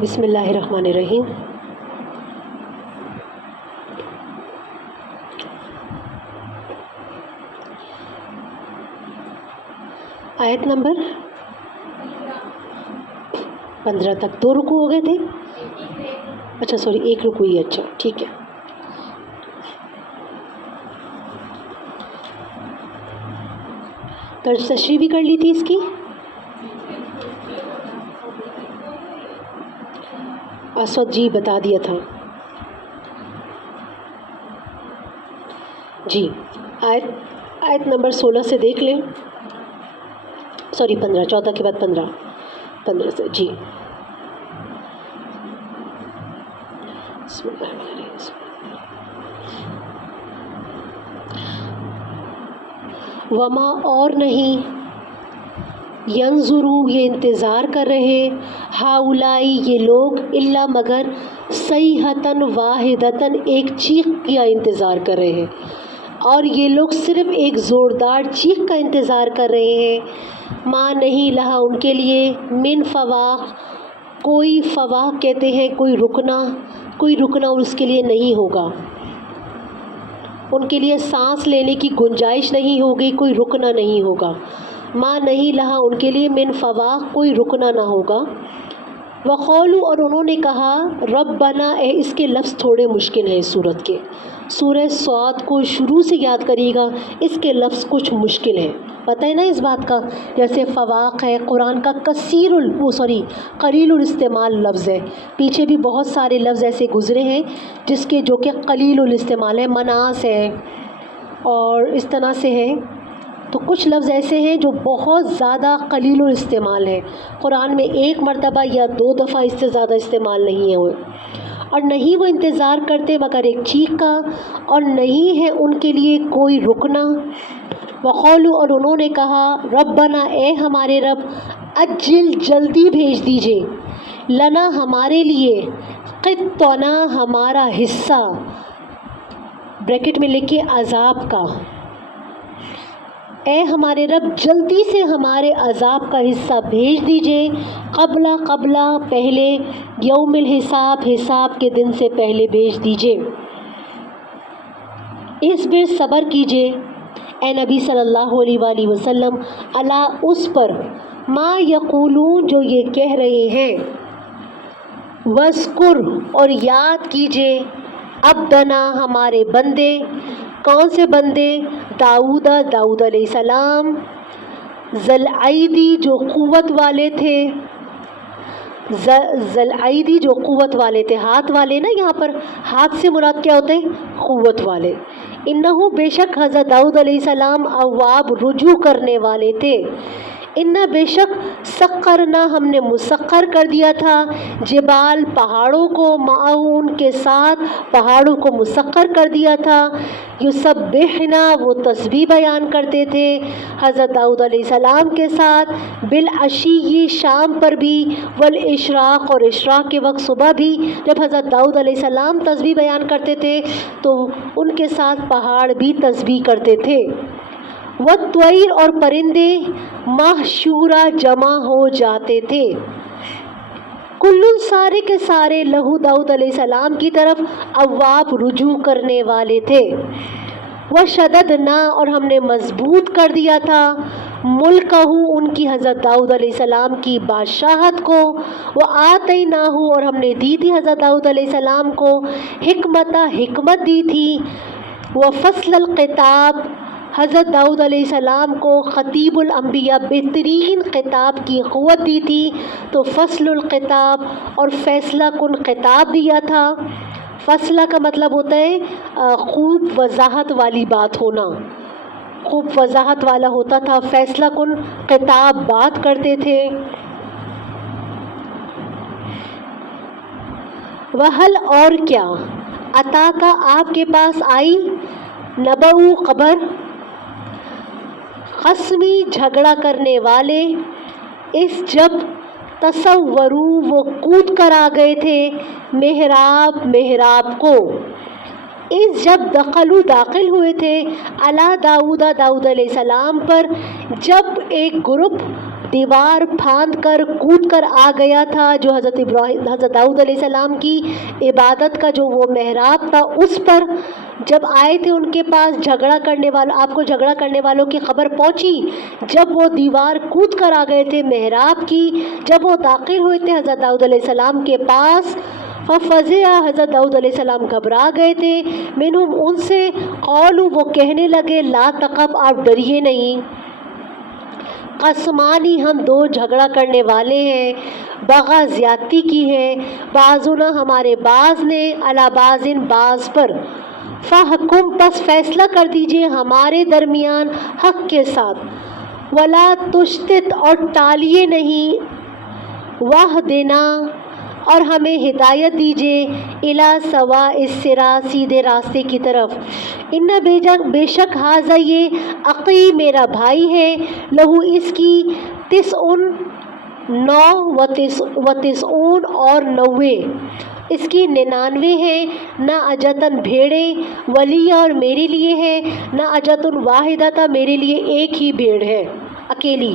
بسم اللہ الرحمن الرحیم۔ آیت نمبر 15 تک 2 رکوع ہو گئے تھے، اچھا سوری 1 رکوع ہی، اچھا ٹھیک ہے۔ تشریح بھی کر لی تھی اس کی، اسود جی بتا دیا تھا جی۔ آیت نمبر 16 سے دیکھ لیں، سوری 15، 14 کے بعد 15 سے جی۔ بسم اللہ الرحمن الرحیم۔ وما اور نہیں، ینظروا یہ انتظار کر رہے، ہاؤلائی یہ لوگ، الا مگر صیحۃ واحدۃ ایک چیخ کا انتظار کر رہے ہیں، اور یہ لوگ صرف ایک زوردار چیخ کا انتظار کر رہے ہیں۔ ماں نہیں لہا ان کے لیے، من فواق کوئی فواق کہتے ہیں کوئی رکنا اس کے لیے نہیں ہوگا، ان کے لیے سانس لینے کی گنجائش نہیں ہوگی، کوئی رکنا نہیں ہوگا۔ ماں نہیں لہا ان کے لیے، من فواق کوئی رکنا نہ ہوگا۔ وقولو اور انہوں نے کہا، ربنا اے، اس کے لفظ تھوڑے مشکل ہیں سورت کے، سورہ صاد کو شروع سے یاد کریے گا، اس کے لفظ کچھ مشکل ہیں، پتہ ہے نا اس بات کا۔ جیسے فواق ہے، قرآن کا قلیل الاستعمال لفظ ہے، پیچھے بھی بہت سارے لفظ ایسے گزرے ہیں جو کہ قلیل الاستعمال ہے، مناس ہے اور اس طرح سے ہے، تو کچھ لفظ ایسے ہیں جو بہت زیادہ قلیل الاستعمال ہے، قرآن میں 1 مرتبہ یا 2 دفعہ اس سے زیادہ استعمال نہیں ہے، اور نہیں وہ انتظار کرتے مگر ایک چیخ کا، اور نہیں ہے ان کے لیے کوئی رکنا۔ وقولو اور انہوں نے کہا، ربنا اے ہمارے رب، اجل جلدی بھیج دیجئے، لنا ہمارے لیے، قطنا ہمارا حصہ، بریکٹ میں لکھے عذاب کا، اے ہمارے رب جلدی سے ہمارے عذاب کا حصہ بھیج دیجئے، قبل پہلے، یوم الحساب حساب کے دن سے پہلے بھیج دیجئے۔ اصبر صبر کیجئے اے نبی صلی اللہ علیہ وآلہ وسلم، اللہ اس پر، ما یقولون جو یہ کہہ رہے ہیں، وذکر اور یاد کیجئے، عبدنا ہمارے بندے، کون سے بندے؟ داؤد علیہ السلام، ذوالایدی جو قوت والے تھے، ذوالایدی جو قوت والے تھے، ہاتھ والے نا، یہاں پر ہاتھ سے مراد کیا ہوتے ہیں؟ قوت والے۔ انہو بے شک حضرت داؤد علیہ السلام اواب رجوع کرنے والے تھے۔ بے شک سخرنا ہم نے مسخر کر دیا تھا، جبال پہاڑوں کو، معاون ان کے ساتھ پہاڑوں کو مسخر کر دیا تھا، یسبحنا وہ تسبیح بیان کرتے تھے حضرت داؤد علیہ السلام کے ساتھ، بالعشی شام پر بھی، والاشراق اور اشراق کے وقت صبح بھی، جب حضرت داؤد علیہ السلام تسبیح بیان کرتے تھے تو ان کے ساتھ پہاڑ بھی تسبیح کرتے تھے۔ والطیر اور پرندے، محشورہ جمع ہو جاتے تھے، کلن سارے کے سارے، لہو داؤد علیہ السلام کی طرف، اواب رجوع کرنے والے تھے۔ وشددنا اور ہم نے مضبوط کر دیا تھا، ملکہ ان کی حضرت داؤد علیہ السلام کی بادشاہت کو، وآتیناہ اور ہم نے دی تھی حضرت داؤد علیہ السلام کو، حکمت دی تھی، وفصل الخطاب حضرت داؤد علیہ السلام کو خطیب الانبیاء بہترین خطاب کی قوت دی تھی، تو فصل الخطاب اور فیصلہ کن خطاب دیا تھا۔ فصلہ کا مطلب ہوتا ہے خوب وضاحت والی بات ہونا، خوب وضاحت والا ہوتا تھا، فیصلہ کن خطاب بات کرتے تھے۔ وحل اور کیا، عطا کا آپ کے پاس آئی، نبؤ خبر، خصمی جھگڑا کرنے والے، اس جب تصوروا وہ کود کر آ گئے تھے، محراب کو، اس جب دخلو داخل ہوئے تھے علی داؤد داؤد علیہ السلام پر، جب ایک گروپ دیوار پھاند کر کود کر آ گیا تھا جو حضرت داؤد علیہ السلام کی عبادت کا جو وہ محراب تھا اس پر، جب آئے تھے ان کے پاس جھگڑا کرنے والوں، آپ کو جھگڑا کرنے والوں کی خبر پہنچی، جب وہ دیوار کود کر آ گئے تھے محراب کی، جب وہ داخل ہوئے تھے حضرت داؤد علیہ السلام کے پاس، ففزع، حضرت داؤد علیہ السلام گھبرا گئے تھے، منہم، ان سے، قولوا، وہ کہنے لگے، لا تخف، آپ ڈریے نہیں، قسمانی، ہم دو جھگڑا کرنے والے ہیں، بغا، زیادتی کی ہے، بعضنا، ہمارے بعض نے، علی بعضن، بعض پر، فحکم، پس فیصلہ کر دیجئے ہمارے درمیان حق کے ساتھ، ولا تشتت، اور ٹالیے نہیں، واہدنا، اور ہمیں ہدایت دیجئے، الی سواء الصراط، سیدھے راستے کی طرف، ان بے شک ھذا، یہ، اخی، میرا بھائی ہے، لہو، اس کی، تسع، نو، وتسعون، اور 90، اس کی 99 ہیں، نہ اجتن، بھیڑے، ولی، اور میرے لیے ہے، نہ اجتن واحدہ، میرے لیے ایک ہی بھیڑ ہے، اکیلی۔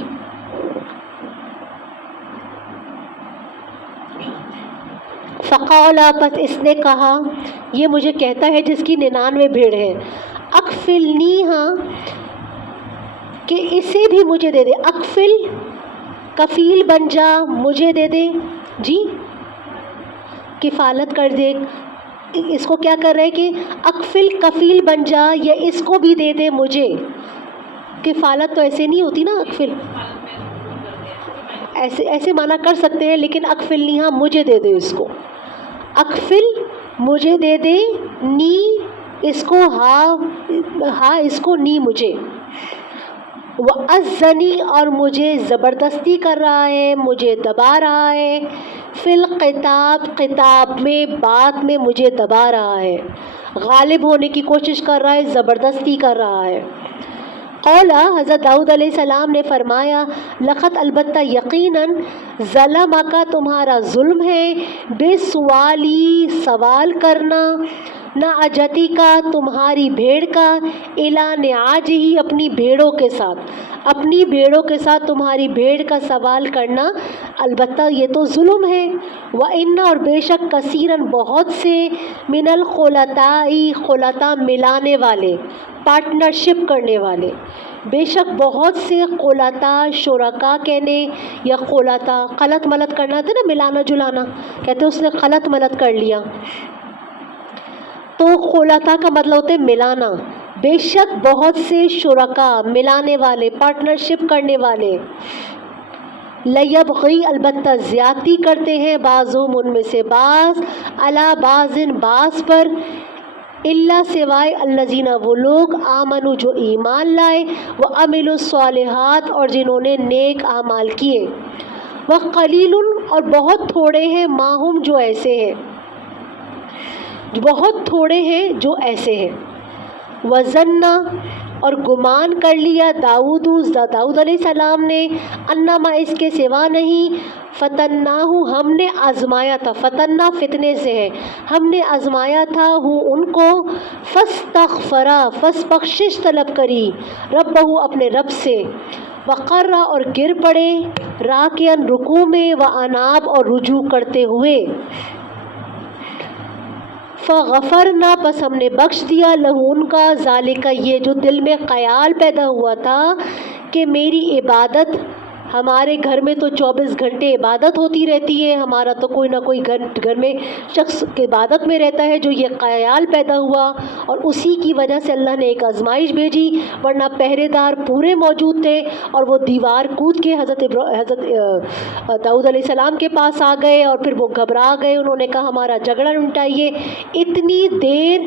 فقالا، پس اس نے کہا، یہ مجھے کہتا ہے جس کی 99 بھیڑ ہے، اکفلنی، ہاں، کہ اسے بھی مجھے دے دے، اکفل، کفیل بن جا، مجھے دے دے، جی، کفالت کر دے، اس کو کیا کر رہے کہ اکفل، کفیل بن جا، یا اس کو بھی دے دے مجھے، کفالت تو ایسے نہیں ہوتی نا، اکفل ایسے معنی کر سکتے ہیں، لیکن اکفلنی، ہاں، مجھے دے دے، اس کو، اکفل، مجھے دے دے، نی، اس کو، ہاں، اس کو، نی، مجھے، وَأَذَّنِي، اور مجھے زبردستی کر رہا ہے، مجھے دبا رہا ہے، فی الخطاب، خطاب میں، بات میں مجھے دبا رہا ہے، غالب ہونے کی کوشش کر رہا ہے، زبردستی کر رہا ہے۔ قولا، حضرت داؤد علیہ السلام نے فرمایا، لقد، البتہ، یقیناً، ظلمک، تمہارا ظلم ہے، بے سوالی، سوال کرنا، نعجتی کا، تمہاری بھیڑ کا، الی نعاجہ، اپنی بھیڑوں کے ساتھ، اپنی بھیڑوں کے ساتھ تمہاری بھیڑ کا سوال کرنا، البتہ یہ تو ظلم ہے، وَإِنَّ، اور بے شک، کثیراً، بہت سے، من الخلطاء، خلطاء، ملانے والے، پارٹنرشپ کرنے والے، بے شک بہت سے، خلطاء، شرکا کہنے، یا خلطاء، خلط ملط کرنا تھا نا، ملانا جلانا، کہتے اس نے خلط ملط کر لیا، تو خلطاء کا مطلب ہوتا ہے ملانا، بے شک بہت سے شرکا، ملانے والے، پارٹنرشپ کرنے والے، لیبغی، البتہ زیادتی کرتے ہیں، بعضهم، ان میں سے بعض، علی بعضن، بعض پر، الا، سوائے، الذین، وہ لوگ، آمنوا، جو ایمان لائے، وعملوا الصالحات، اور جنہوں نے نیک اعمال کیے، وقلیل، اور بہت تھوڑے ہیں، ماہم، جو ایسے ہیں، بہت تھوڑے ہیں جو ایسے ہیں، وظن، اور گمان کر لیا، داؤد علیہ السلام نے، انما، اس کے سوا نہیں، فتناہ، ہم نے آزمایا تھا، فتنہ فتنے سے ہے، ہم نے آزمایا تھا، ان کو، فاستغفرا، بخشش طلب کری، ربہ، اپنے رب سے، وقرا، اور گر پڑے، راکعاً، رکوع میں، واناب، اور رجوع کرتے ہوئے، فغفرنا، پس ہم نے بخش دیا، لہو، ان کا، ذالک، یہ جو دل میں خیال پیدا ہوا تھا کہ میری عبادت، ہمارے گھر میں تو 24 گھنٹے عبادت ہوتی رہتی ہے، ہمارا تو کوئی نہ کوئی گھر میں شخص عبادت میں رہتا ہے، جو یہ خیال پیدا ہوا، اور اسی کی وجہ سے اللہ نے ایک آزمائش بھیجی، ورنہ پہرے دار پورے موجود تھے، اور وہ دیوار کود کے حضرت داؤد علیہ السلام کے پاس آ گئے، اور پھر وہ گھبرا گئے، انہوں نے کہا ہمارا جھگڑا نمٹائیے، اتنی دیر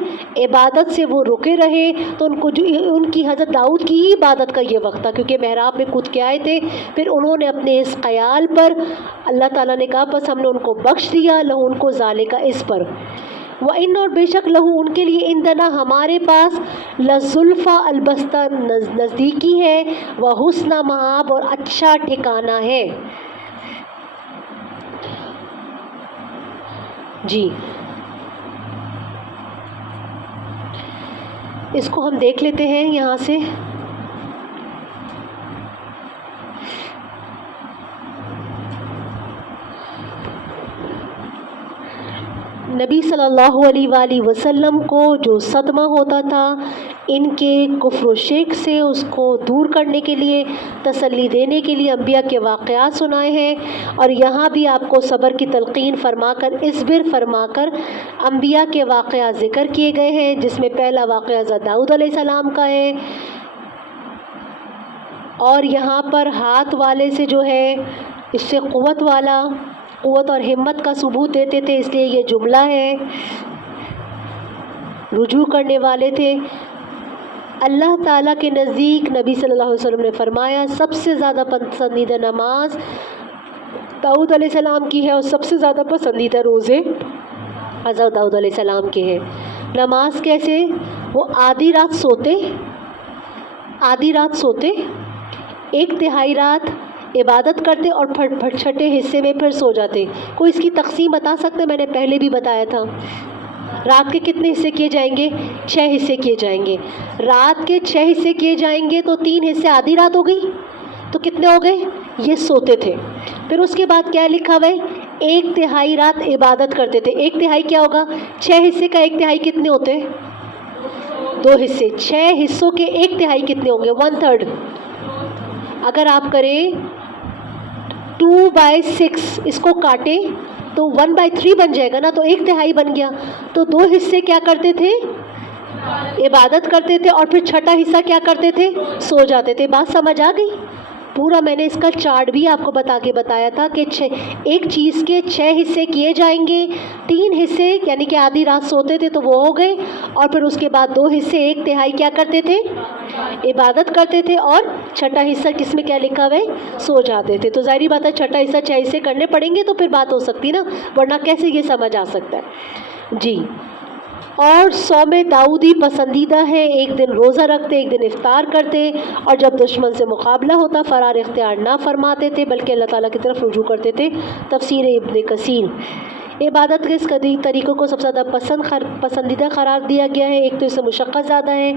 عبادت سے وہ رکے رہے، تو ان کو جو ان کی حضرت داؤد کی ہی عبادت کا یہ وقت تھا، کیونکہ محراب میں کود کے آئے تھے، پھر انہوں نے اپنے اس خیال پر، اللہ تعالیٰ نے کہا پس ہم نے ان کو بخش دیا، لہو، ان کو، ذالک، اس پر، وَإِنَّ، اور بے شک، لہو، ان کے لیے، عندنا، ہمارے پاس، لزلفیٰ، البتہ نزدیکی ہے، وحسن مآب، اور اچھا ٹھکانہ ہے، جی، اس کو ہم دیکھ لیتے ہیں یہاں سے. نبی صلی اللہ علیہ وآلہ وسلم کو جو صدمہ ہوتا تھا ان کے کفر و شرک سے، اس کو دور کرنے کے لیے، تسلی دینے کے لیے انبیاء کے واقعات سنائے ہیں. اور یہاں بھی آپ کو صبر کی تلقین فرما کر، اصبر فرما کر انبیاء کے واقعات ذکر کیے گئے ہیں، جس میں پہلا واقعہ حضرت داؤد علیہ السلام کا ہے. اور یہاں پر ہاتھ والے سے جو ہے اس سے قوت اور ہمت کا ثبوت دیتے تھے، اس لیے یہ جملہ ہے. رجوع کرنے والے تھے. اللہ تعالیٰ کے نزدیک نبی صلی اللہ علیہ وسلم نے فرمایا سب سے زیادہ پسندیدہ نماز داؤد علیہ السلام کی ہے، اور سب سے زیادہ پسندیدہ روزے حضرت داؤد علیہ السلام کے ہیں. نماز کیسے؟ وہ آدھی رات سوتے، ایک تہائی رات عبادت کرتے اور پھر چھٹے حصے میں پھر سو جاتے. کوئی اس کی تقسیم بتا سکتے؟ میں نے پہلے بھی بتایا تھا. رات کے کتنے حصے کیے جائیں گے؟ 6 حصے کیے جائیں گے. رات کے 6 حصے کیے جائیں گے تو 3 حصے آدھی رات ہو گئی، تو کتنے ہو گئے؟ یہ سوتے تھے. پھر اس کے بعد کیا لکھا ہوا ہے؟ ایک تہائی رات عبادت کرتے تھے. ایک تہائی کیا ہوگا؟ 6 حصے کا ایک تہائی کتنے ہوتے ہیں؟ 2 حصے. 6 حصوں کے ایک تہائی کتنے ہوں گے؟ 1/3. اگر آپ کریں 2/6 اس کو کاٹیں تو 1/3 بن جائے گا نا، تو ایک تہائی بن گیا. تو 2 حصے کیا کرتے تھے؟ عبادت کرتے تھے، اور پھر چھٹا حصہ کیا کرتے تھے؟ سو جاتے تھے. بات سمجھ آ گئی؟ پورا میں نے اس کا چارٹ بھی آپ کو بتایا تھا کہ ایک چیز کے 6 حصے کیے جائیں گے. 3 حصے یعنی کہ آدھی رات سوتے تھے تو وہ ہو گئے، اور پھر اس کے بعد 2 حصے ایک تہائی کیا کرتے تھے؟ عبادت کرتے تھے، اور چھٹا حصہ کس میں کیا لکھا ہوا ہے؟ سو جاتے تھے. تو ظاہری بات ہے چھٹا حصہ 6 حصے کرنے پڑیں گے تو پھر بات ہو سکتی نا، ورنہ کیسے یہ سمجھ آ سکتا ہے جی. اور صوم داؤدی پسندیدہ ہے. ایک دن روزہ رکھتے، ایک دن افطار کرتے، اور جب دشمن سے مقابلہ ہوتا فرار اختیار نہ فرماتے تھے بلکہ اللہ تعالیٰ کی طرف رجوع کرتے تھے. تفسیر ابن کثیر. عبادت کے اس طریقوں کو سب سے زیادہ پسندیدہ قرار دیا گیا ہے. ایک تو اس سے مشقت زیادہ ہے.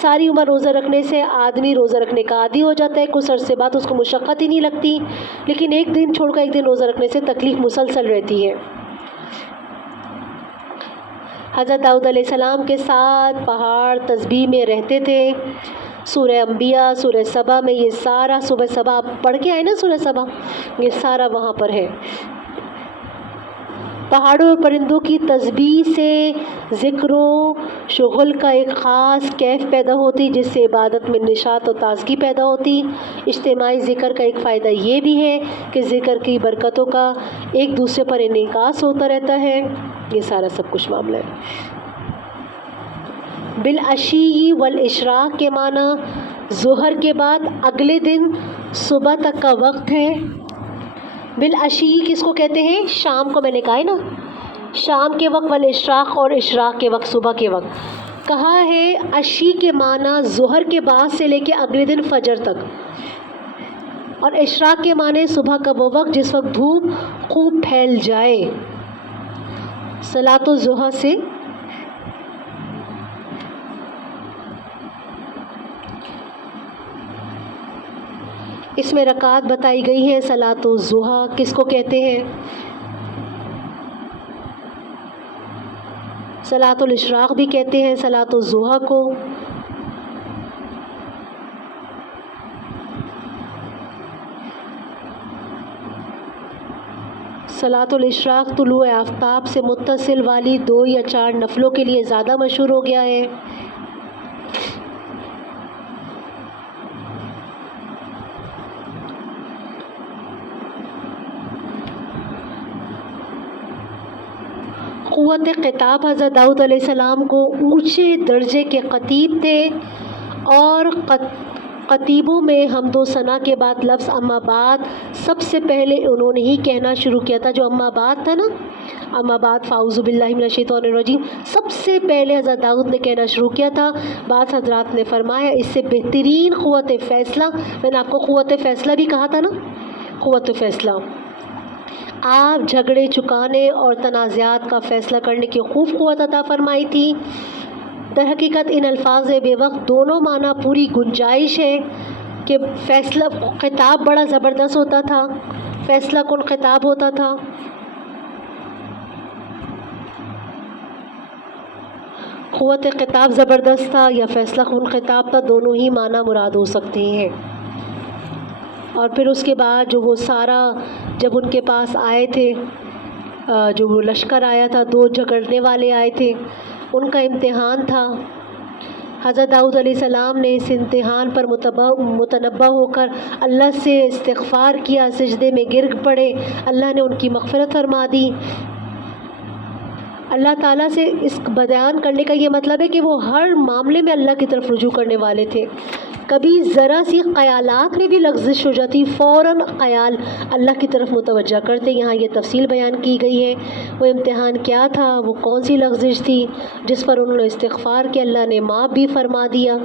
ساری عمر روزہ رکھنے سے آدمی روزہ رکھنے کا عادی ہو جاتا ہے، کچھ عرصے بعد اس کو مشقت ہی نہیں لگتی. لیکن ایک دن چھوڑ کر ایک دن روزہ رکھنے سے تکلیف مسلسل رہتی ہے. حضرت داؤد علیہ السلام کے ساتھ پہاڑ تسبیح میں رہتے تھے. سورہ انبیاء، سورہ سبا میں یہ سارا، صبح سبا آپ پڑھ کے آئے نا، سورہ سبا یہ سارا وہاں پر ہے. پہاڑوں اور پرندوں کی تسبیح سے ذکر و شغل کا ایک خاص کیف پیدا ہوتی، جس سے عبادت میں نشاط و تازگی پیدا ہوتی. اجتماعی ذکر کا ایک فائدہ یہ بھی ہے کہ ذکر کی برکتوں کا ایک دوسرے پر انعکاس ہوتا رہتا ہے. یہ سارا سب کچھ معاملہ ہے. بالعشی والاشراق کے معنی ظہر کے بعد اگلے دن صبح تک کا وقت ہے. بالعشی کس کو کہتے ہیں؟ شام کو. میں نے کہا ہے نا شام کے وقت، والاشراق اور اشراق کے وقت صبح کے وقت. کہا ہے عشی کے معنی ظہر کے بعد سے لے کے اگلے دن فجر تک، اور اشراق کے معنی صبح کا وہ وقت جس وقت دھوپ خوب پھیل جائے. صلاۃ الضحیٰ سے اس میں رکعات بتائی گئی ہے. صلاۃ الضحیٰ کس کو کہتے ہیں؟ صلاۃ الاشراق بھی کہتے ہیں صلاۃ الضحیٰ کو. صلاۃ الاشراق طلوع آفتاب سے متصل والی 2 یا 4 نفلوں کے لیے زیادہ مشہور ہو گیا ہے. قوت خطاب حضرت داؤد علیہ السلام کو اونچے درجے کے خطیب تھے، اور خطیبوں میں حمد و ثنا کے بعد لفظ اما بعد سب سے پہلے انہوں نے ہی کہنا شروع کیا تھا. جو اما بعد تھا نا، اما بعد فاعوذ باللہ من الشیطان الرجیم، سب سے پہلے حضرت داؤد نے کہنا شروع کیا تھا. بعض حضرات نے فرمایا اس سے بہترین قوت فیصلہ، میں نے آپ کو قوت فیصلہ بھی کہا تھا نا، قوت فیصلہ آپ جھگڑے چکانے اور تنازعات کا فیصلہ کرنے کی خوب قوت عطا فرمائی تھی. در حقیقت ان الفاظ بے وقت دونوں معنی پوری گنجائش ہے کہ فیصلہ خطاب بڑا زبردست ہوتا تھا، فیصلہ کن خطاب ہوتا تھا، قوت خطاب زبردست تھا یا فیصلہ کن خطاب تھا، دونوں ہی معنی مراد ہو سکتے ہیں۔ اور پھر اس کے بعد جو وہ سارا جب ان کے پاس آئے تھے، جو وہ لشکر آیا تھا، دو جھگڑنے والے آئے تھے، ان کا امتحان تھا۔ حضرت داؤد علیہ السلام نے اس امتحان پر متنبہ ہو کر اللہ سے استغفار کیا، سجدے میں گر پڑے، اللہ نے ان کی مغفرت فرما دی۔ اللہ تعالیٰ سے اس بیان کرنے کا یہ مطلب ہے کہ وہ ہر معاملے میں اللہ کی طرف رجوع کرنے والے تھے۔ کبھی ذرا سی خیالات میں بھی لغزش ہو جاتی، فوراً خیال اللہ کی طرف متوجہ کرتے۔ یہاں یہ تفصیل بیان کی گئی ہے، وہ امتحان کیا تھا، وہ کون سی لغزش تھی جس پر انہوں نے استغفار کیا، اللہ نے معاف بھی فرما دیا۔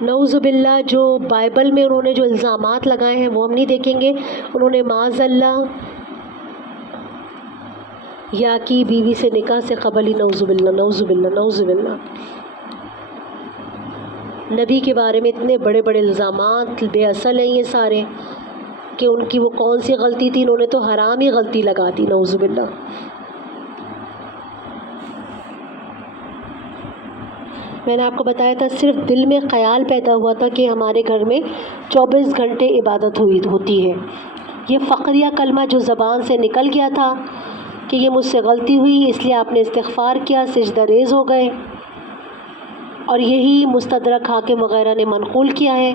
نعوذ باللہ جو بائبل میں انہوں نے جو الزامات لگائے ہیں وہ ہم نہیں دیکھیں گے۔ انہوں نے معاذ اللہ یا کی بیوی سے نکاح سے قبل ہی نعوذ باللہ نعوذ باللہ نعوذ باللہ نبی کے بارے میں اتنے بڑے بڑے الزامات بے اصل ہیں یہ سارے کہ ان کی وہ کون سی غلطی تھی، انہوں نے تو حرام ہی غلطی لگا دی، نعوذ باللہ۔ میں نے آپ کو بتایا تھا صرف دل میں خیال پیدا ہوا تھا کہ ہمارے گھر میں 24 گھنٹے عبادت ہوتی ہے۔ یہ فقریہ کلمہ جو زبان سے نکل گیا تھا کہ یہ مجھ سے غلطی ہوئی، اس لیے آپ نے استغفار کیا، سجدہ ریز ہو گئے، اور یہی مستدرک حاکم وغیرہ نے منقول کیا ہے۔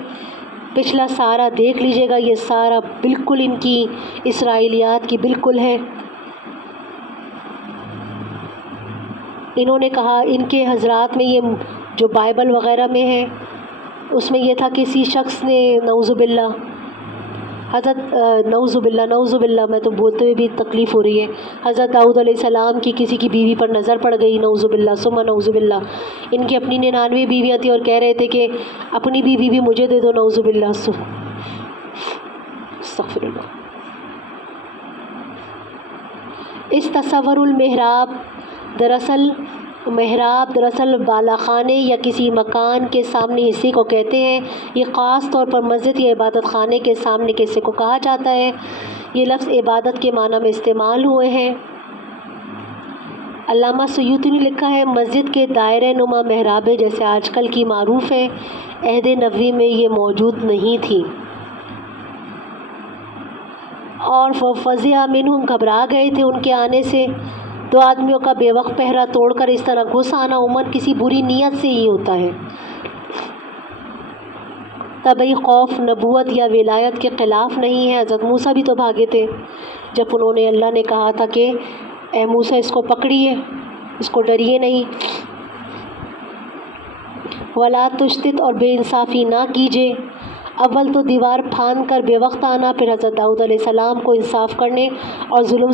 پچھلا سارا دیکھ لیجئے گا، یہ سارا بالکل ان کی اسرائیلیات کی بالکل ہے۔ انہوں نے کہا ان کے حضرات میں یہ جو بائبل وغیرہ میں ہے اس میں یہ تھا کسی شخص نے نعوذ باللہ حضرت نعوذ باللہ میں تو بولتے ہوئے بھی تکلیف ہو رہی ہے، حضرت داؤد علیہ السلام کی کسی کی بیوی پر نظر پڑ گئی، نعوذ باللہ ثم نعوذ باللہ۔ ان کی اپنی 99 بیویاں تھیں اور کہہ رہے تھے کہ اپنی بیوی بھی مجھے دے دو، نعوذ باللہ استغفر اللہ۔ اس تصور المحراب دراصل بالاخانے یا کسی مکان کے سامنے حصے کو کہتے ہیں۔ یہ خاص طور پر مسجد یا عبادت خانے کے سامنے کے حصے کو کہا جاتا ہے۔ یہ لفظ عبادت کے معنی میں استعمال ہوئے ہیں۔ علامہ سیوطی نے لکھا ہے مسجد کے دائرہ نما محرابیں جیسے آج کل کی معروف ہیں، عہد نبوی میں یہ موجود نہیں تھی۔ اور فزع منہم، گھبرا گئے تھے ان کے آنے سے۔ دو آدمیوں کا بے وقت پہرا توڑ کر اس طرح گھس آنا عموماً کسی بری نیت سے ہی ہوتا ہے۔ طبعی خوف نبوت یا ولایت کے خلاف نہیں ہے۔ حضرت موسیٰ بھی تو بھاگے تھے جب انہوں نے اللہ نے کہا تھا کہ اے موسیٰ اس کو پکڑیے، اس کو ڈریے نہیں، ولا تشتت، اور بے انصافی نہ کیجیے۔ اول تو دیوار پھاند کر بے وقت آنا، پھر حضرت داؤد علیہ السلام کو انصاف کرنے اور ظلم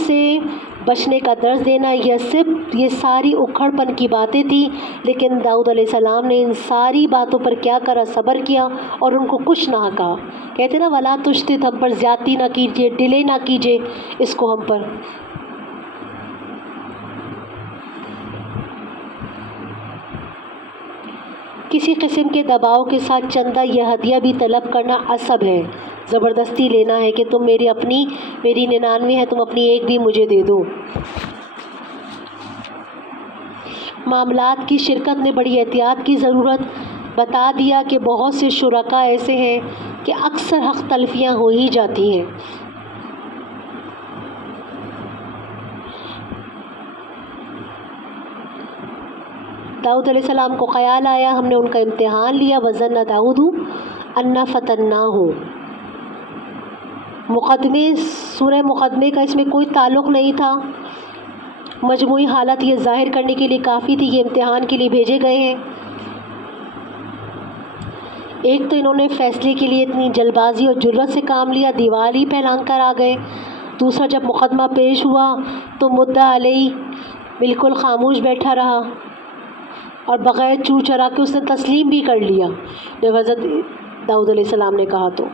سے بچنے کا درس دینا، یہ ساری اکھڑ پن کی باتیں تھیں، لیکن داؤد علیہ السلام نے ان ساری باتوں پر کیا کرا، صبر کیا اور ان کو کچھ نہ کہا۔ کہتے نا ولا تشتت، ہم پر زیادتی نہ کیجیے، ڈیلے نہ کیجیے اس کو ہم پر۔ کسی قسم کے دباؤ کے ساتھ چندہ یا ہدیہ بھی طلب کرنا عصب ہے، زبردستی لینا ہے کہ تم میری 99 ہے، تم اپنی ایک بھی مجھے دے دو۔ معاملات کی شرکت نے بڑی احتیاط کی ضرورت بتا دیا کہ بہت سے شرکاء ایسے ہیں کہ اکثر حق تلفیاں ہو ہی جاتی ہیں۔ داؤد علیہ السلام کو خیال آیا ہم نے ان کا امتحان لیا، وَظَنَّ دَاؤُدُ أَنَّا فَتَنَّاهُ۔ سورہ مقدمے کا اس میں کوئی تعلق نہیں تھا، مجموعی حالت یہ ظاہر کرنے کے لیے کافی تھی، یہ امتحان کے لیے بھیجے گئے ہیں۔ ایک تو انہوں نے فیصلے کے لیے اتنی جلد بازی اور جرت سے کام لیا، دیوار ہی پھیلان کر آ گئے۔ دوسرا جب مقدمہ پیش ہوا تو مدعا علیہ بالکل خاموش بیٹھا رہا اور بغیر چو چرا کے اس نے تسلیم بھی کر لیا جب حضرت داؤد علیہ السلام نے کہا تو.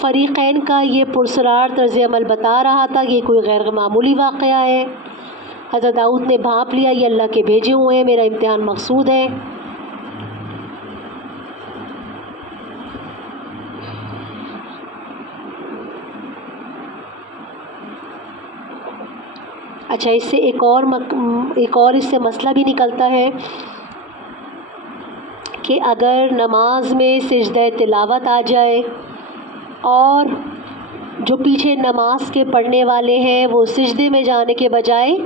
فریقین کا یہ پرسرار طرز عمل بتا رہا تھا کہ یہ کوئی غیر معمولی واقعہ ہے. حضرت داؤد نے بھانپ لیا یہ اللہ کے بھیجے ہوئے ہیں، میرا امتحان مقصود ہے. اچھا، اس سے ایک اور اس سے مسئلہ بھی نکلتا ہے کہ اگر نماز میں سجدہ تلاوت آ جائے اور جو پیچھے نماز کے پڑھنے والے ہیں وہ سجدے میں جانے کے بجائے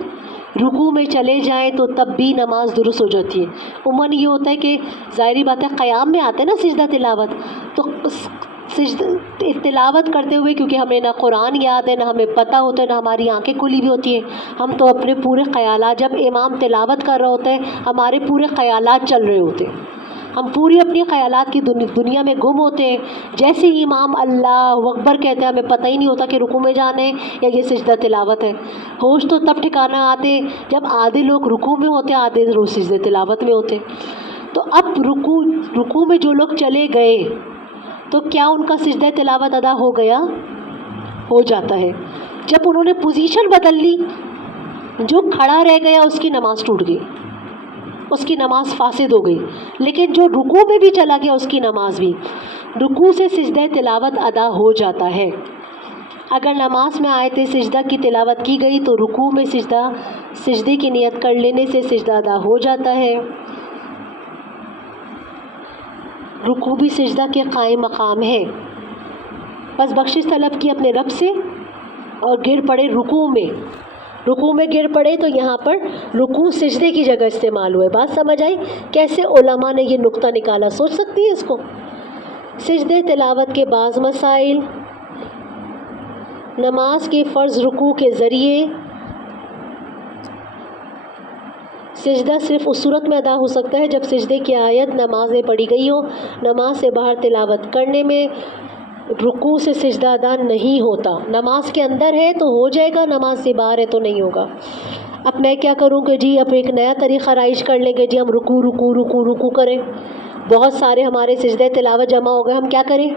رکوع میں چلے جائیں تو تب بھی نماز درست ہو جاتی ہے. عموماً یہ ہوتا ہے کہ ظاہری بات ہے قیام میں آتے ہیں نا سجدہ تلاوت، تو تلاوت کرتے ہوئے کیونکہ ہمیں نہ قرآن یاد ہے، نہ ہمیں پتہ ہوتا ہے، نہ ہماری آنکھیں کھلی ہوئی ہوتی ہیں، ہم تو اپنے پورے خیالات، جب امام تلاوت کر رہا ہوتا ہے ہمارے پورے خیالات چل رہے ہوتے ہیں، ہم پوری اپنی خیالات کی دنیا میں گم ہوتے ہیں. جیسے ہی امام اللہ اکبر کہتے ہیں ہمیں پتہ ہی نہیں ہوتا کہ رکوع میں جانا ہے یا یہ سجدہ تلاوت ہے. ہوش تو تب ٹھکانا آتے ہیں جب آدھے لوگ رکوع میں ہوتے ہیں، آدھے لوگ سجدہ تلاوت میں ہوتے. تو اب رکوع میں جو لوگ چلے گئے تو کیا ان کا سجدہ تلاوت ادا ہو گیا؟ ہو جاتا ہے. جب انہوں نے پوزیشن بدل لی، جو کھڑا رہ گیا اس کی نماز ٹوٹ گئی، اس کی نماز فاسد ہو گئی. لیکن جو رکوع میں بھی چلا گیا اس کی نماز بھی، رکوع سے سجدہ تلاوت ادا ہو جاتا ہے. اگر نماز میں آیت سجدہ کی تلاوت کی گئی تو رکوع میں سجدے کی نیت کر لینے سے سجدہ ادا ہو جاتا ہے. رکوع بھی سجدہ کے قائم مقام ہے. بس بخشش طلب کی اپنے رب سے اور گر پڑے رکوع میں گر پڑے تو یہاں پر رکوع سجدے کی جگہ استعمال ہوئے. بات سمجھ آئی کیسے علماء نے یہ نقطہ نکالا؟ سوچ سکتی ہیں اس کو. سجدے تلاوت کے بعض مسائل. نماز کے فرض رکوع کے ذریعے سجدہ صرف اس صورت میں ادا ہو سکتا ہے جب سجدے کی آیت نماز میں پڑھی گئی ہو. نماز سے باہر تلاوت کرنے میں رکوع سے سجدہ ادا نہیں ہوتا. نماز کے اندر ہے تو ہو جائے گا، نماز سے باہر ہے تو نہیں ہوگا. اب میں کیا کروں کہ جی اب ایک نیا طریقہ رائج کر لیں گے، جی ہم رکوع کریں. بہت سارے ہمارے سجدہ تلاوت جمع ہو گئے، ہم کیا کریں؟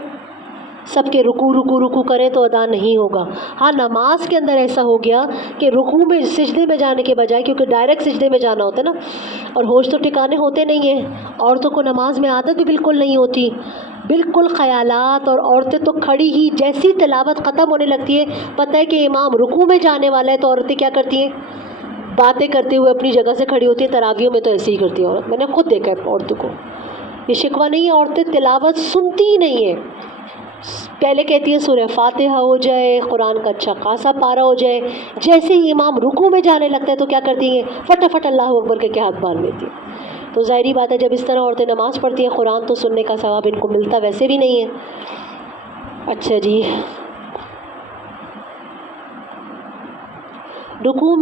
سب کے رکوع کریں تو ادا نہیں ہوگا. ہاں نماز کے اندر ایسا ہو گیا کہ رکوع میں سجدے میں جانے کے بجائے، کیونکہ ڈائریکٹ سجدے میں جانا ہوتا ہے نا، اور ہوش تو ٹھکانے ہوتے نہیں ہیں. عورتوں کو نماز میں عادت بھی بالکل نہیں ہوتی، بالکل خیالات، اور عورتیں تو کھڑی ہی جیسی تلاوت ختم ہونے لگتی ہے، پتہ ہے کہ امام رکوع میں جانے والا ہے تو عورتیں کیا کرتی ہیں؟ باتیں کرتے ہوئے اپنی جگہ سے کھڑی ہوتی ہیں. تراویحوں میں تو ایسے ہی کرتی ہیں عورت، میں نے خود دیکھا ہے عورتوں کو. یہ شکوہ نہیں ہے، عورتیں تلاوت سنتی ہی نہیں ہیں. پہلے کہتی ہے سورہ فاتحہ ہو جائے، قرآن کا اچھا خاصا پارا ہو جائے، جیسے ہی امام رکوع میں جانے لگتا ہے تو کیا کرتی ہیں؟ فٹافٹ اللہ اکبر کے ہاتھ باندھ لیتی ہیں. تو ظاہری بات ہے جب اس طرح عورتیں نماز پڑھتی ہیں، قرآن تو سننے کا ثواب ان کو ملتا ویسے بھی نہیں ہے. اچھا جی، رکوع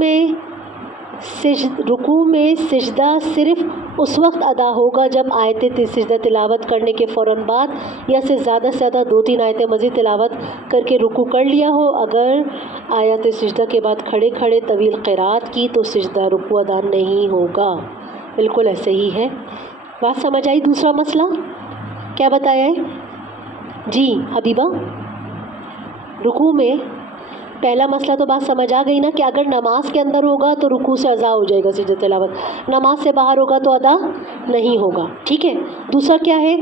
میں سجدہ صرف اس وقت ادا ہوگا جب آیت سجدہ تلاوت کرنے کے فوراً بعد یا سے زیادہ 2-3 آیتیں مزید تلاوت کر کے رکوع کر لیا ہو. اگر آیت سجدہ کے بعد کھڑے طویل قرات کی تو سجدہ رکوع ادا نہیں ہوگا. بالکل ایسے ہی ہے. بات سمجھ آئی؟ دوسرا مسئلہ کیا بتایا ہے جی حبیبہ؟ رکوع میں پہلا مسئلہ تو بات سمجھ آ گئی نا کہ اگر نماز کے اندر ہوگا تو رکوع سے ادا ہو جائے گا سجدہ تلاوت، نماز سے باہر ہوگا تو ادا نہیں ہوگا. ٹھیک ہے. دوسرا کیا ہے؟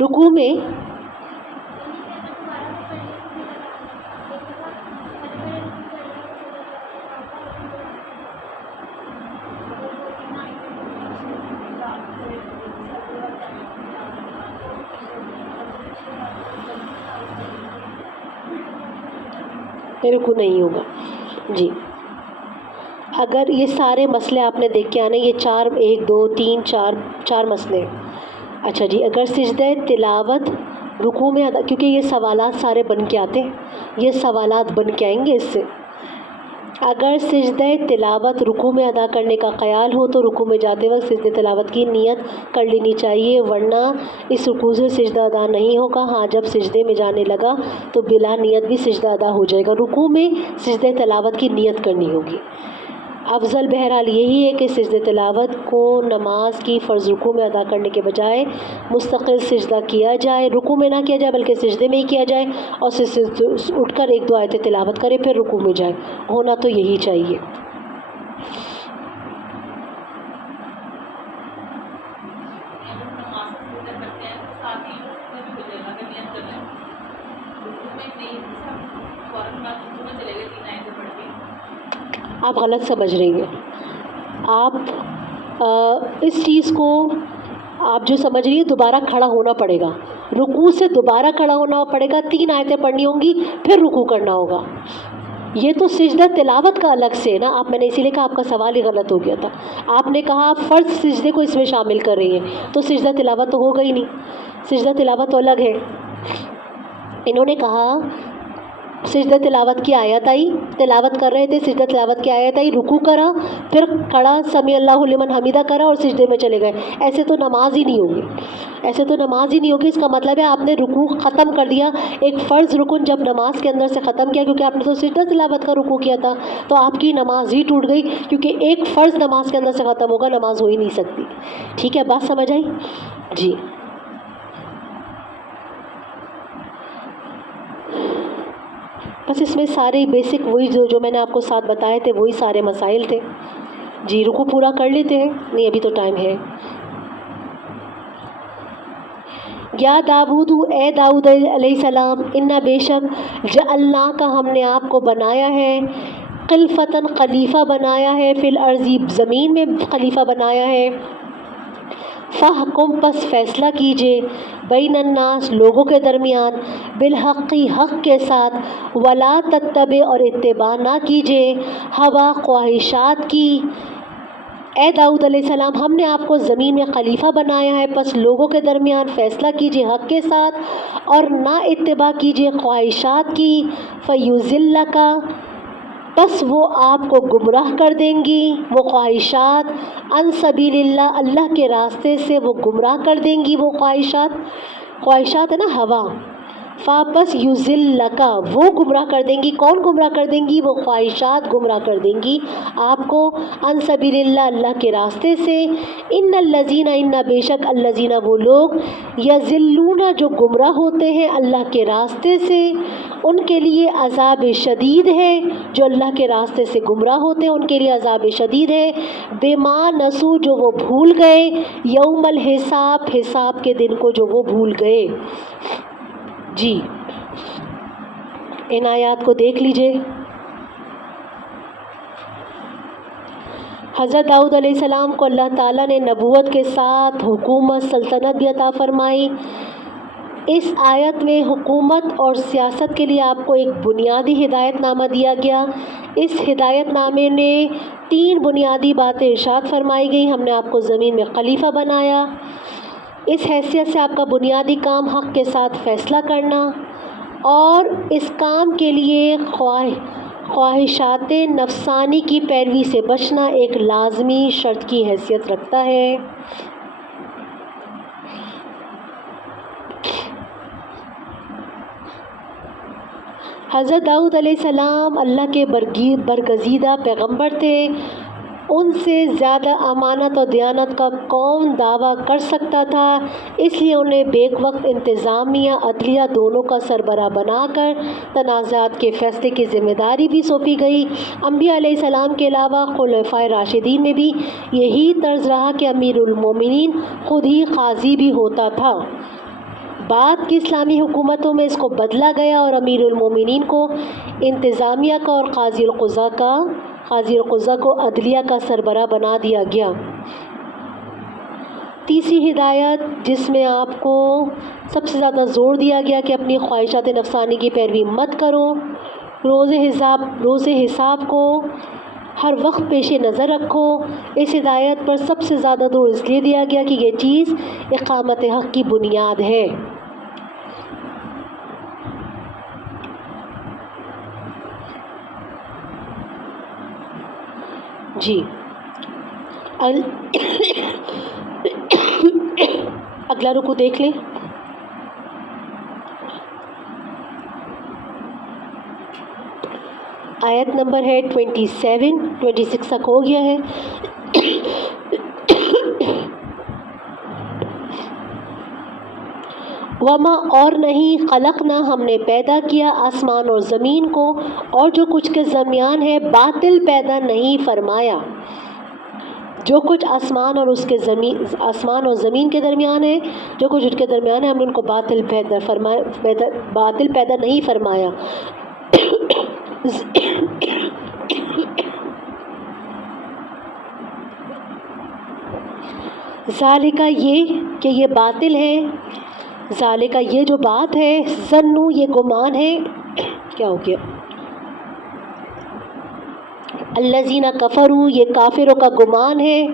رکوع میں رکوع نہیں ہوگا. جی اگر یہ سارے مسئلے آپ نے دیکھ کے آنے، یہ 1 2 3 4 مسئلے. اچھا جی، اگر سجدہ تلاوت رکوع میں کیونکہ یہ سوالات سارے بن کے آتے ہیں، یہ سوالات بن کے آئیں گے اس سے. اگر سجدہ تلاوت رکوع میں ادا کرنے کا خیال ہو تو رکوع میں جاتے وقت سجدہ تلاوت کی نیت کر لینی چاہیے، ورنہ اس رکوع سے سجدہ ادا نہیں ہوگا۔ ہاں، جب سجدے میں جانے لگا تو بلا نیت بھی سجدہ ادا ہو جائے گا۔ رکوع میں سجدہ تلاوت کی نیت کرنی ہوگی۔ افضل بہرحال یہی ہے کہ سجدہ تلاوت کو نماز کی فرض رکوع میں ادا کرنے کے بجائے مستقل سجدہ کیا جائے، رکوع میں نہ کیا جائے بلکہ سجدے میں ہی کیا جائے، اور اٹھ کر ایک دو آیتیں تلاوت کرے پھر رکوع میں جائے۔ ہونا تو یہی چاہیے۔ آپ غلط سمجھ رہی ہیں۔ آپ اس چیز کو آپ جو سمجھ رہی ہیں دوبارہ کھڑا ہونا پڑے گا، رکوع سے دوبارہ کھڑا ہونا پڑے گا، 3 آیتیں پڑھنی ہوں گی پھر رکوع کرنا ہوگا۔ یہ تو سجدہ تلاوت کا الگ سے نا، آپ، میں نے اسی لیے کہا آپ کا سوال ہی غلط ہو گیا تھا۔ آپ نے کہا آپ فرض سجدے کو اس میں شامل کر رہی ہیں، تو سجدہ تلاوت تو ہوگا ہی نہیں، سجدہ تلاوت تو الگ ہے۔ انہوں نے کہا سجدہ تلاوت کی آیت آئی، تلاوت کر رہے تھے، سجدہ تلاوت کی آیت آئی، رکوع کرا، پھر کھڑا سمیع اللہ لمن حمیدہ کرا اور سجدے میں چلے گئے۔ ایسے تو نماز ہی نہیں ہوگی، ایسے تو نماز ہی نہیں ہوگی۔ اس کا مطلب ہے آپ نے رکوع ختم کر دیا، ایک فرض رکن جب نماز کے اندر سے ختم کیا، کیونکہ آپ نے تو سجدہ تلاوت کا رکوع کیا تھا، تو آپ کی نماز ہی ٹوٹ گئی، کیونکہ ایک فرض نماز کے اندر سے ختم ہوگا، نماز ہو ہی نہیں سکتی۔ ٹھیک ہے، بات سمجھ آئی؟ جی، بس اس میں سارے بیسک وہی جو میں نے آپ کو 7 بتائے تھے وہی سارے مسائل تھے۔ جی، رکوع پورا کر لیتے ہیں؟ نہیں، ابھی تو ٹائم ہے۔ یا داؤد، اے داؤد علیہ السلام، انا بے شک جعلنا کا ہم نے آپ کو بنایا ہے، خلیفتاً خلیفہ بنایا ہے، فی الارض زمین میں خلیفہ بنایا ہے، فاحکم پس فیصلہ کیجئے، بین الناس لوگوں کے درمیان، بالحق حق کے ساتھ، ولا تتبع اور اتباع نہ کیجئے، ہوا خواہشات کی۔ اے داؤد علیہ السلام، ہم نے آپ کو زمین میں خلیفہ بنایا ہے، پس لوگوں کے درمیان فیصلہ کیجئے حق کے ساتھ اور نہ اتباع کیجئے خواہشات کی، فیضلک پس وہ آپ کو گمراہ کر دیں گی، وہ خواہشات، عن سبیل اللہ اللہ کے راستے سے وہ گمراہ کر دیں گی، وہ خواہشات ہے نا ہوا، فاپس یضلک وہ گمراہ کر دیں گی۔ کون گمراہ کر دیں گی؟ وہ خواہشات گمراہ کر دیں گی آپ کو، عن سبیل اللہ اللہ کے راستے سے۔ ان الذین ان بے شک الذین وہ لوگ، یضلون جو گمراہ ہوتے ہیں اللہ کے راستے سے، ان کے لیے عذاب شدید ہے۔ جو اللہ کے راستے سے گمراہ ہوتے ہیں ان کے لیے عذاب شدید ہے، بما نسوا جو وہ بھول گئے، یوم الحساب حساب کے دن کو جو وہ بھول گئے۔ جی، ان آیات کو دیکھ لیجئے۔ حضرت داؤد علیہ السلام کو اللہ تعالیٰ نے نبوت کے ساتھ حکومت سلطنت بھی عطا فرمائی۔ اس آیت میں حکومت اور سیاست کے لیے آپ کو ایک بنیادی ہدایت نامہ دیا گیا۔ اس ہدایت نامے نے 3 بنیادی باتیں ارشاد فرمائی گئیں۔ ہم نے آپ کو زمین میں خلیفہ بنایا، اس حیثیت سے آپ کا بنیادی کام حق کے ساتھ فیصلہ کرنا، اور اس کام کے لیے خواہشات نفسانی کی پیروی سے بچنا ایک لازمی شرط کی حیثیت رکھتا ہے۔ حضرت داؤد علیہ السلام اللہ کے برگزیدہ پیغمبر تھے، ان سے زیادہ امانت اور دیانت کا کون دعویٰ کر سکتا تھا؟ اس لیے انہیں بیک وقت انتظامیہ عدلیہ دونوں کا سربراہ بنا کر تنازعات کے فیصلے کی ذمہ داری بھی سونپی گئی۔ انبیاء علیہ السلام کے علاوہ خلفائے راشدین میں بھی یہی طرز رہا کہ امیر المومنین خود ہی قاضی بھی ہوتا تھا۔ بعد کی اسلامی حکومتوں میں اس کو بدلا گیا اور امیر المومنین کو انتظامیہ کا اور قاضی القضاء کو عدلیہ کا سربراہ بنا دیا گیا۔ تیسری ہدایت جس میں آپ کو سب سے زیادہ زور دیا گیا کہ اپنی خواہشات نفسانی کی پیروی مت کرو، روز حساب کو ہر وقت پیش نظر رکھو۔ اس ہدایت پر سب سے زیادہ زور اس لیے دیا گیا کہ یہ چیز اقامت حق کی بنیاد ہے۔ جی اگلا رکو دیکھ لیں. آیت نمبر ہے 27. 26 تک ہو گیا ہے. وما اور نہیں خلقنا ہم نے پیدا کیا آسمان اور زمین کو اور جو کچھ کے درمیان ہے باطل پیدا نہیں فرمایا. جو کچھ آسمان اور زمین کے درمیان ہے جو کچھ ان کے درمیان ہے ہم نے ان کو باطل پیدا نہیں فرمایا. ذالکہ یہ کہ یہ باطل ہے. ذالکہ یہ جو بات ہے ظنوا یہ گمان ہے. کیا ہو گیا؟ الذین کفروا یہ کافروں کا گمان ہے.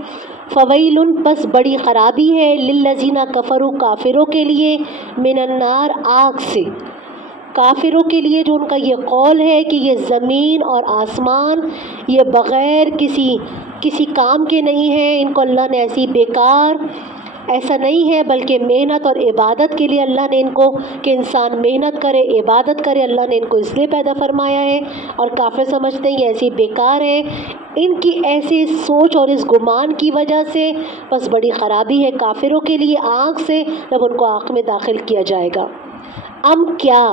فویل پس بڑی خرابی ہے للذین کفروا کافروں کے لیے من النار آگ سے. کافروں کے لیے جو ان کا یہ قول ہے کہ یہ زمین اور آسمان یہ بغیر کسی کام کے نہیں ہیں، ان کو اللہ نے ایسی بیکار ایسا نہیں ہے، بلکہ محنت اور عبادت کے لیے اللہ نے ان کو کہ انسان محنت کرے عبادت کرے اللہ نے ان کو اس لیے پیدا فرمایا ہے. اور کافر سمجھتے ہیں یہ ایسی بیکار ہے. ان کی ایسی سوچ اور اس گمان کی وجہ سے بس بڑی خرابی ہے کافروں کے لیے آگ سے جب ان کو آگ میں داخل کیا جائے گا. ام کیا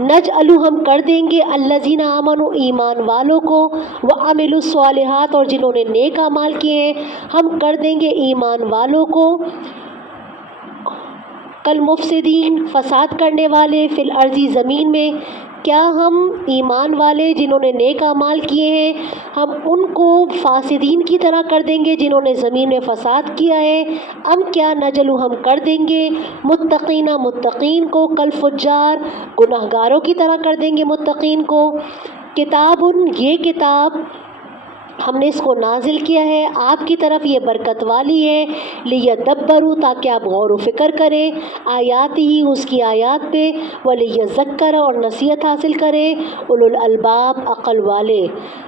نجعلو ہم کر دیں گے الذین آمنوا ایمان والوں کو وعملوا الصالحات اور جنہوں نے نیک اعمال کیے ہیں ہم کر دیں گے ایمان والوں کو کالمفسدین فساد کرنے والے فی الارض زمین میں. کیا ہم ایمان والے جنہوں نے نیک اعمال کیے ہیں ہم ان کو فاسدین کی طرح کر دیں گے جنہوں نے زمین میں فساد کیا ہے؟ ام کیا نجلو ہم کر دیں گے متقین کو کالفجار گناہگاروں کی طرح کر دیں گے متقین کو. کتاب یہ کتاب ہم نے اس کو نازل کیا ہے آپ کی طرف یہ برکت والی ہے لیدبروا تاکہ آپ غور و فکر کریں آیات ہی اس کی آیات پہ ولیذکر اور نصیحت حاصل کریں اولو الالباب عقل والے.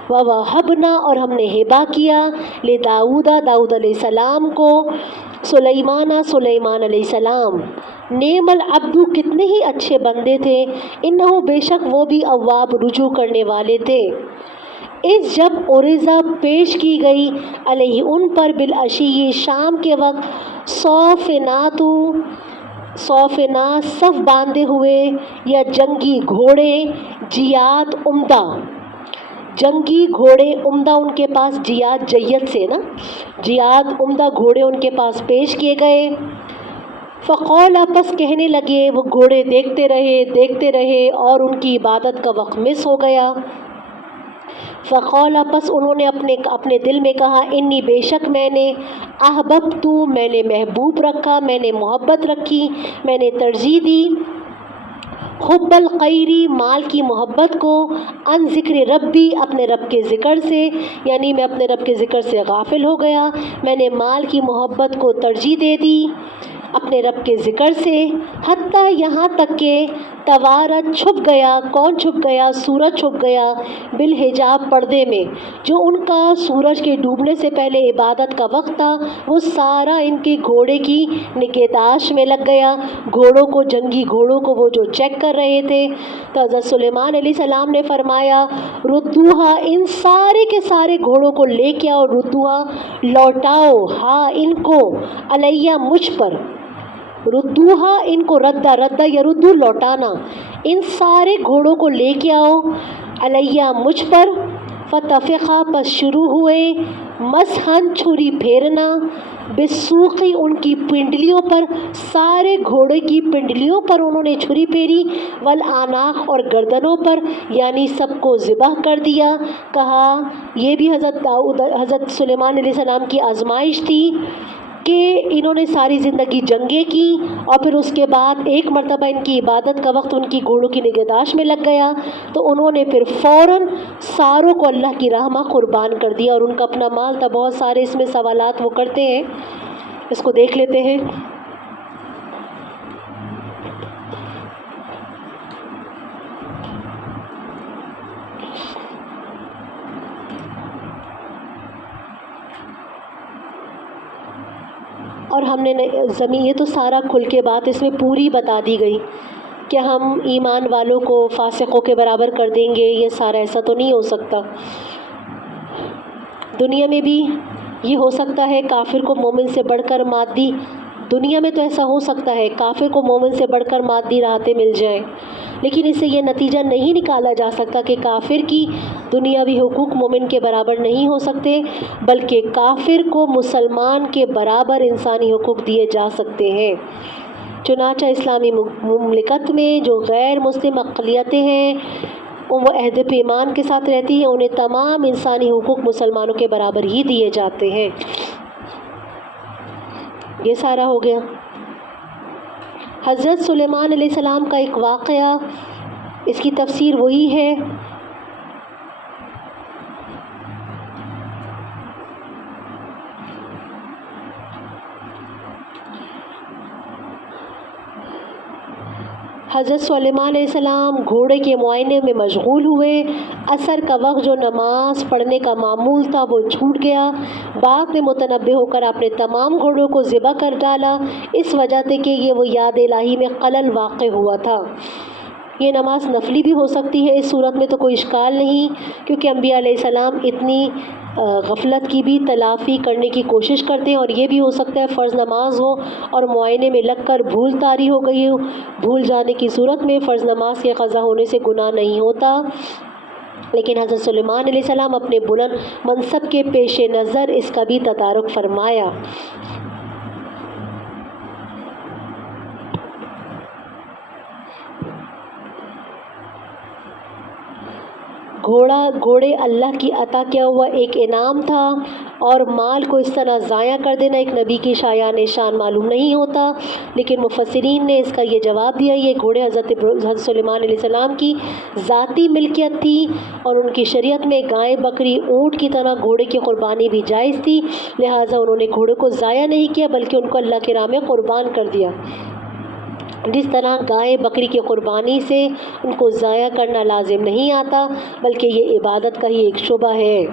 ووہبنا اور ہم نے ہبہ کیا لداؤد داؤد علیہ السلام کو سلیمان علیہ السلام. نعم العبد کتنے ہی اچھے بندے تھے انہو بے شک وہ بھی اواب رجوع کرنے والے تھے. اس جب عرضہ پیش کی گئی علیہ ان پر بالعشی شام کے وقت صوفنات صف باندھے ہوئے یا جنگی گھوڑے جیاد عمدہ جنگی گھوڑے عمدہ ان کے پاس جیاد جیت سے نا جیاد عمدہ گھوڑے ان کے پاس پیش کیے گئے. فقال پس کہنے لگے وہ گھوڑے دیکھتے رہے اور ان کی عبادت کا وقت مس ہو گیا. فقال پس انہوں نے اپنے دل میں کہا انی بے شک میں نے احببت میں نے محبوب رکھا میں نے محبت رکھی میں نے ترجیح دی حب الخیری مال کی محبت کو ان ذکر ربی اپنے رب کے ذکر سے یعنی میں اپنے رب کے ذکر سے غافل ہو گیا میں نے مال کی محبت کو ترجیح دے دی اپنے رب کے ذکر سے حتیٰ یہاں تک کہ توارت چھپ گیا کون چھپ گیا سورج چھپ گیا بالحجاب پردے میں جو ان کا سورج کے ڈوبنے سے پہلے عبادت کا وقت تھا وہ سارا ان کے گھوڑے کی نگہداشت میں لگ گیا جنگی گھوڑوں کو وہ جو چیک کر رہے تھے. تو حضرت سلیمان علیہ السلام نے فرمایا ردوہا ان سارے کے سارے گھوڑوں کو لے کے آؤ ردوہا لوٹاؤ ہاں ان کو علیہ مجھ پر ردوہا ان کو ردہ یردو لوٹانا ان سارے گھوڑوں کو لے کے آؤ علیہ مجھ پر. فتفقا پس شروع ہوئے مسحن چھری پھیرنا بسوقی ان کی پنڈلیوں پر سارے گھوڑے کی پنڈلیوں پر انہوں نے چھری پھیری والعناق اور گردنوں پر یعنی سب کو ذبح کر دیا. کہا یہ بھی حضرت سلیمان علیہ السلام کی آزمائش تھی کہ انہوں نے ساری زندگی جنگیں کی اور پھر اس کے بعد ایک مرتبہ ان کی عبادت کا وقت ان کی گھوڑوں کی نگہداشت میں لگ گیا تو انہوں نے پھر فوراً ساروں کو اللہ کی راہ میں قربان کر دیا اور ان کا اپنا مال تھا بہت سارے اس میں سوالات وہ کرتے ہیں اس کو دیکھ لیتے ہیں. اور ہم نے زمین، یہ تو سارا کھل کے بات اس میں پوری بتا دی گئی کہ ہم ایمان والوں کو فاسقوں کے برابر کر دیں گے، یہ سارا ایسا تو نہیں ہو سکتا۔ دنیا میں بھی یہ ہو سکتا ہے کافر کو مومن سے بڑھ کر مادی، دنیا میں تو ایسا ہو سکتا ہے کافر کو مومن سے بڑھ کر مادی راحتیں مل جائیں، لیکن اس سے یہ نتیجہ نہیں نکالا جا سکتا کہ کافر کی دنیاوی حقوق مومن کے برابر نہیں ہو سکتے، بلکہ کافر کو مسلمان کے برابر انسانی حقوق دیے جا سکتے ہیں۔ چنانچہ اسلامی مملکت میں جو غیر مسلم اقلیتیں ہیں وہ عہد پیمان کے ساتھ رہتی ہیں، انہیں تمام انسانی حقوق مسلمانوں کے برابر ہی دیے جاتے ہیں۔ یہ سارا ہو گیا۔ حضرت سلیمان علیہ السلام کا ایک واقعہ، اس کی تفسیر وہی ہے حضرت سلیمان علیہ السلام گھوڑے کے معائنے میں مشغول ہوئے، عصر کا وقت جو نماز پڑھنے کا معمول تھا وہ چھوٹ گیا، بعد میں متنبہ ہو کر آپ نے تمام گھوڑوں کو ذبح کر ڈالا، اس وجہ سے کہ یہ وہ یاد الہی میں خلل واقع ہوا تھا۔ یہ نماز نفلی بھی ہو سکتی ہے، اس صورت میں تو کوئی اشکال نہیں، کیونکہ انبیاء علیہ السلام اتنی غفلت کی بھی تلافی کرنے کی کوشش کرتے ہیں، اور یہ بھی ہو سکتا ہے فرض نماز ہو اور معائنے میں لگ کر بھول طاری ہو گئی ہو، بھول جانے کی صورت میں فرض نماز کے قضا ہونے سے گناہ نہیں ہوتا۔ لیکن حضرت سلیمان علیہ السلام اپنے بلند منصب کے پیش نظر اس کا بھی تدارک فرمایا۔ گھوڑے اللہ کی عطا کیا ہوا ایک انعام تھا، اور مال کو اس طرح ضائع کر دینا ایک نبی کی شایان شان معلوم نہیں ہوتا، لیکن مفسرین نے اس کا یہ جواب دیا، یہ گھوڑے حضرت سلیمان علیہ السلام کی ذاتی ملکیت تھی، اور ان کی شریعت میں گائے، بکری، اونٹ کی طرح گھوڑے کی قربانی بھی جائز تھی، لہٰذا انہوں نے گھوڑے کو ضائع نہیں کیا بلکہ ان کو اللہ کی راہ میں قربان کر دیا۔ جس طرح گائے بکری کی قربانی سے ان کو ضائع کرنا لازم نہیں آتا، بلکہ یہ عبادت کا ہی ایک شعبہ ہے۔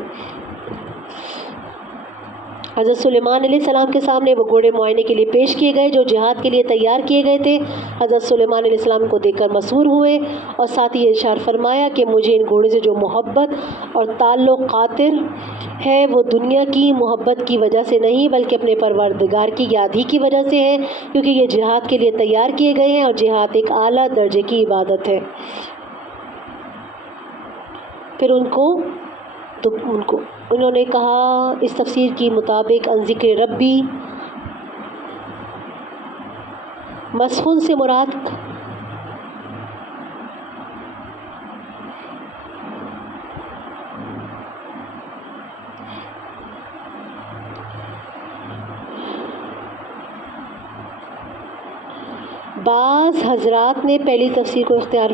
حضرت سلیمان علیہ السلام کے سامنے وہ گھوڑے معائنے کے لیے پیش کیے گئے جو جہاد کے لیے تیار کیے گئے تھے۔ حضرت سلیمان علیہ السلام کو دیکھ کر مسحور ہوئے، اور ساتھ ہی ارشاد فرمایا کہ مجھے ان گھوڑے سے جو محبت اور تعلق خاطر ہے وہ دنیا کی محبت کی وجہ سے نہیں بلکہ اپنے پروردگار کی یاد ہی کی وجہ سے ہے، کیونکہ یہ جہاد کے لیے تیار کیے گئے ہیں، اور جہاد ایک اعلیٰ درجے کی عبادت ہے۔ پھر انہوں نے کہا اس تفسیر کی مطابق ان ذکر ربی، مسحون سے مراد بعض حضرات نے پہلی تفسیر کو اختیار